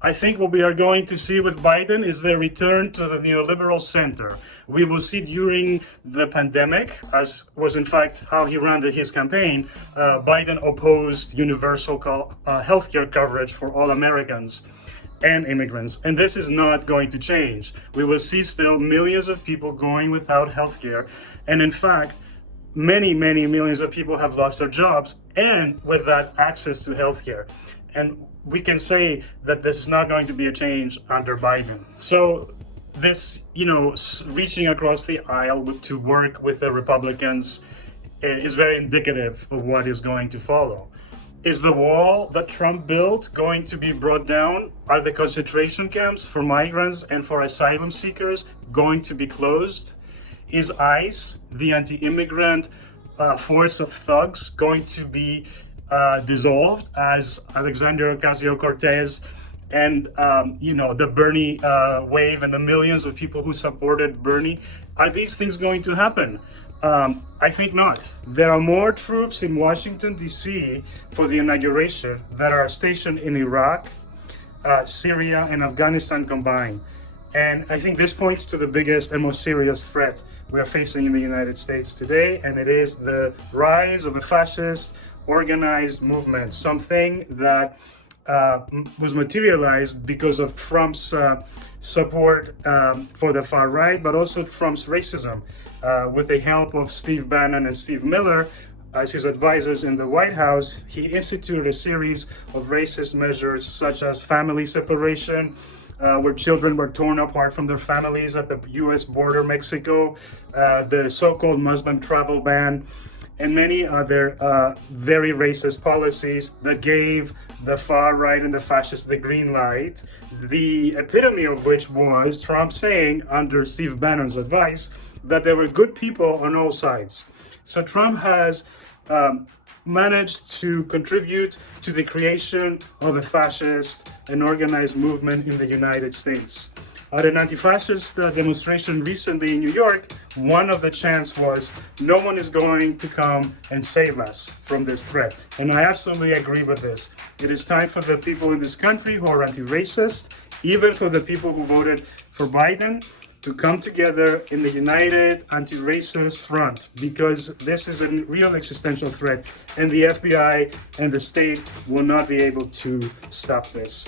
I think what we are going to see with Biden is the return to the neoliberal center. We will see during the pandemic, as was in fact how he ran his campaign, Biden opposed universal healthcare coverage for all Americans and immigrants. And this is not going to change. We will see still millions of people going without healthcare. And in fact, many millions of people have lost their jobs and with that access to healthcare. And we can say that this is not going to be a change under Biden. So this, reaching across the aisle to work with the Republicans is very indicative of what is going to follow. Is the wall that Trump built going to be brought down? Are the concentration camps for migrants and for asylum seekers going to be closed? Is ICE, the anti-immigrant force of thugs, going to be dissolved as Alexandria Ocasio-Cortez and the Bernie wave and the millions of people who supported Bernie? Are these things going to happen? I think not. There are more troops in Washington, D.C. for the inauguration that are stationed in Iraq, Syria, and Afghanistan combined. And I think this points to the biggest and most serious threat we are facing in the United States today, and it is the rise of a fascist organized movement, something that was materialized because of Trump's support for the far right, but also Trump's racism. With the help of Steve Bannon and Steve Miller as his advisors in the White House, he instituted a series of racist measures such as family separation, where children were torn apart from their families at the U.S. border, Mexico, the so-called Muslim travel ban, and many other very racist policies that gave the far right and the fascists the green light, the epitome of which was Trump saying, under Steve Bannon's advice, that there were good people on all sides. So Trump has managed to contribute to the creation of a fascist and organized movement in the United States. At an anti-fascist demonstration recently in New York, one of the chants was, "No one is going to come and save us from this threat." And I absolutely agree with this. It is time for the people in this country who are anti-racist, even for the people who voted for Biden, to come together in the united anti-racist front, because this is a real existential threat, and the FBI and the state will not be able to stop this.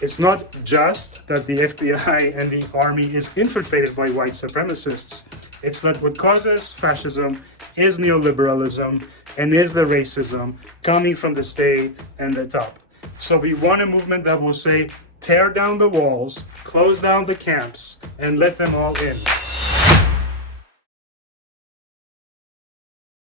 It's not just that the FBI and the army is infiltrated by white supremacists. It's that what causes fascism is neoliberalism and is the racism coming from the state and the top. So we want a movement that will say, tear down the walls, close down the camps, and let them all in.